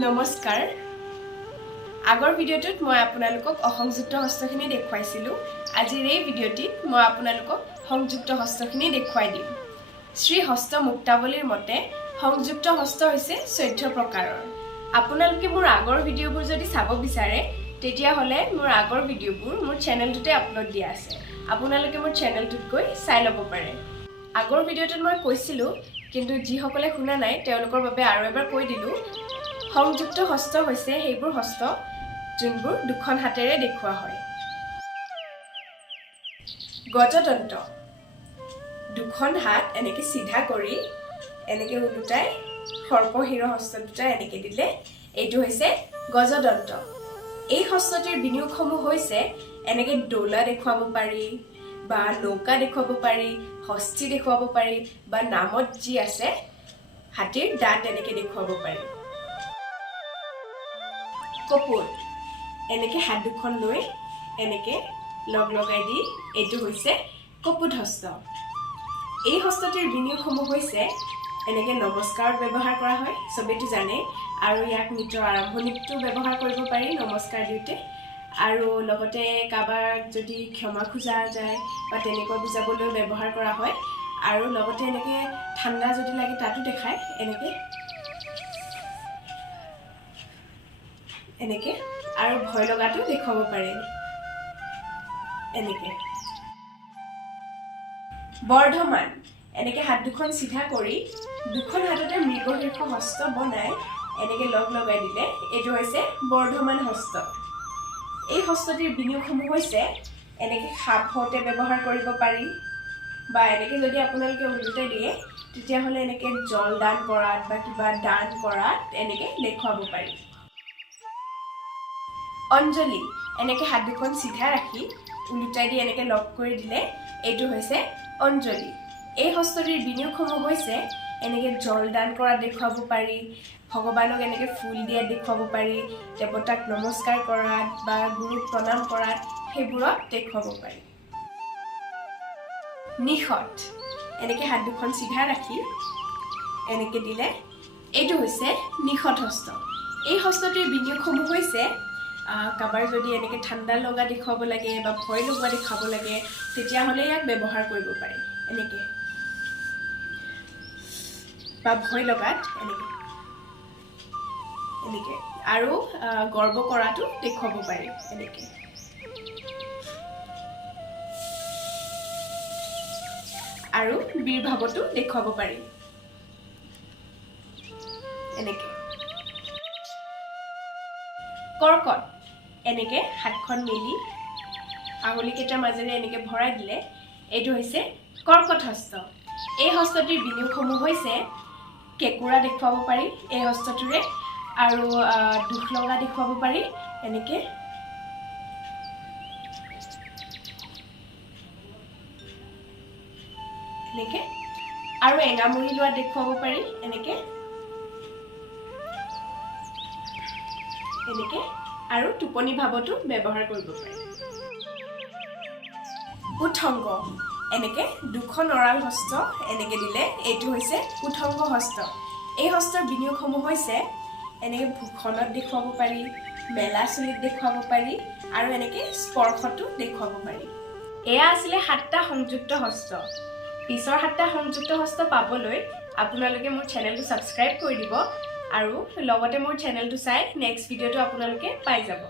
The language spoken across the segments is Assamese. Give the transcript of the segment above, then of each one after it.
নমস্কাৰ আগৰ ভিডিঅ'টোত মই আপোনালোকক অসংযুক্ত হস্তখিনি দেখুৱাইছিলোঁ আজিৰ এই ভিডিঅ'টিত মই আপোনালোকক সংযুক্ত হস্তখিনি দেখুৱাই দিম শ্ৰী হস্ত মুক্তাৱলীৰ মতে সংযুক্ত হস্ত হৈছে 14 প্ৰকাৰৰ আপোনালোকে মোৰ আগৰ ভিডিঅ'বোৰ যদি চাব বিচাৰে তেতিয়া হলে মোৰ আগৰ ভিডিঅ'বোৰ মোৰ চেনেলটোতে আপলোড দিয়া আছে আপোনালোকে মোৰ চেনেলটোত গৈ চাই ল'ব পাৰে আগৰ ভিডিঅ'টোত মই কৈছিলোঁ কিন্তু যিসকলে শুনা নাই তেওঁলোকৰ বাবে আৰু এবাৰ কৈ দিলোঁ সংযুক্ত হস্ত হৈছে সেইবোৰ হস্ত যোনবোৰ দুখন হাতেৰে দেখুৱা হয় গজদন্ত দুখন হাত এনেকৈ সিধা কৰি এনেকৈ উলুটাই সৰ্পশিৰ হস্ত দুটা এনেকৈ দিলে এইটো হৈছে গজদন্ত এই হস্তটিৰ বিনিয়োগসমূহ হৈছে এনেকৈ ডোলা দেখুৱাব পাৰি বা নৌকা দেখুৱাব পাৰি হস্তি দেখুৱাব পাৰি বা নামত যি আছে হাতীৰ দাঁত এনেকৈ দেখুৱাব পাৰি কপোল এনেকৈ হাত দুখন লৈ এনেকৈ লগাই দি এইটো হৈছে কপোত হস্ত এই হস্তটিৰ বিনিয়োগসমূহ হৈছে এনেকৈ নমস্কাৰত ব্যৱহাৰ কৰা হয় সবেইটো জানে আৰু ইয়াক নৃত্যৰ আৰম্ভণিতো ব্যৱহাৰ কৰিব পাৰি নমস্কাৰ দিওঁতে আৰু লগতে কাবাক যদি ক্ষমা খোজা যায় বা তেনেকৈ বুজাবলৈ ব্যৱহাৰ কৰা হয় আৰু লগতে এনেকৈ ঠাণ্ডা যদি লাগে তাতো দেখায় এনেকৈ আৰু ভয় লগাটো দেখুৱাব পাৰে এনেকৈ বৰ্ধমান এনেকৈ হাত দুখন সিধা কৰি দুখন হাততে মৃগশীৰ্ষ হস্ত বনাই এনেকৈ লগাই দিলে এইটো হৈছে বৰ্ধমান হস্ত এই হস্তটিৰ বিনিয়োগসমূহ হৈছে এনেকৈ সাপ হওঁতে ব্যৱহাৰ কৰিব পাৰি বা এনেকৈ যদি আপোনালোকে উলুটাই দিয়ে তেতিয়াহ'লে এনেকৈ জল দান কৰাত বা কিবা দান কৰাত এনেকৈ দেখুৱাব পাৰি অঞ্জলি এনেকৈ হাত দুখন সিধা ৰাখি উলুটাই দি এনেকৈ লগ কৰি দিলে এইটো হৈছে অঞ্জলি এই হস্তটিৰ বিনিয়োগসমূহ হৈছে এনেকৈ জল দান কৰাত দেখুৱাব পাৰি ভগৱানক এনেকৈ ফুল দিয়াত দেখুৱাব পাৰি দেৱতাক নমস্কাৰ কৰাত বা গুৰুক প্ৰণাম কৰাত সেইবোৰত দেখুৱাব পাৰি নিখত এনেকৈ হাত দুখন সিধা ৰাখি এনেকৈ দিলে এইটো হৈছে নিখত হস্ত এই হস্তটিৰ বিনিয়োগসমূহ হৈছে কাবাৰ যদি এনেকৈ ঠাণ্ডা লগা দেখুৱাব লাগে বা ভয় লগা দেখাব লাগে তেতিয়াহ'লে ইয়াক ব্যৱহাৰ কৰিব পাৰি এনেকৈ বা ভয় লগাত এনেকৈ আৰু গৰ্ব কৰাটো দেখুৱাব পাৰি এনেকৈ আৰু বীৰ ভাৱটো দেখুৱাব পাৰি এনেকৈ কৰ্কট এনেকৈ হাতখন মেলি আঙুলিকেইটাৰ মাজেৰে এনেকৈ ভৰাই দিলে এইটো হৈছে কৰ্কট হস্ত এই হস্তটিৰ বিনিয়োগসমূহ হৈছে কেঁকুৰা দেখুৱাব পাৰি এই হস্তটোৰে আৰু দুখ লগা দেখুৱাব পাৰি এনেকৈ আৰু এঙামুৰি লোৱাত দেখুৱাব পাৰি এনেকৈ আৰু টোপনি ভাৱতো ব্যৱহাৰ কৰিব পাৰি উৎসংগ এনেকৈ দুখন অৰাল হস্ত এনেকৈ দিলে এইটো হৈছে উৎসংগ হস্ত এই হস্তৰ বিনিয়োগসমূহ হৈছে এনেকৈ ভূষণত দেখুৱাব পাৰি মেলা চুলিত দেখুৱাব পাৰি আৰু এনেকৈ স্পৰ্শতো দেখুৱাব পাৰি এয়া আছিলে 7টা সংযুক্ত হস্ত পিছৰ 7টা সংযুক্ত হস্ত পাবলৈ আপোনালোকে মোৰ চেনেলটো ছাবস্ক্ৰাইব কৰি দিব আৰু লগতে মোৰ চেনেলটো চাই নেক্সট ভিডিঅ'টো আপোনালোকে পাই যাব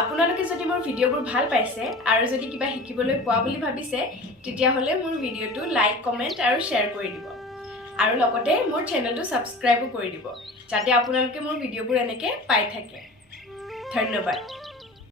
আপোনালোকে যদি মোৰ ভিডিঅ'বোৰ ভাল পাইছে আৰু যদি কিবা শিকিবলৈ পোৱা বুলি ভাবিছে তেতিয়াহ'লে মোৰ ভিডিঅ'টো লাইক কমেণ্ট আৰু শ্বেয়াৰ কৰি দিব আৰু লগতে মোৰ চেনেলটো ছাবস্ক্ৰাইবো কৰি দিব যাতে আপোনালোকে মোৰ ভিডিঅ'বোৰ এনেকৈ পাই থাকে ধন্যবাদ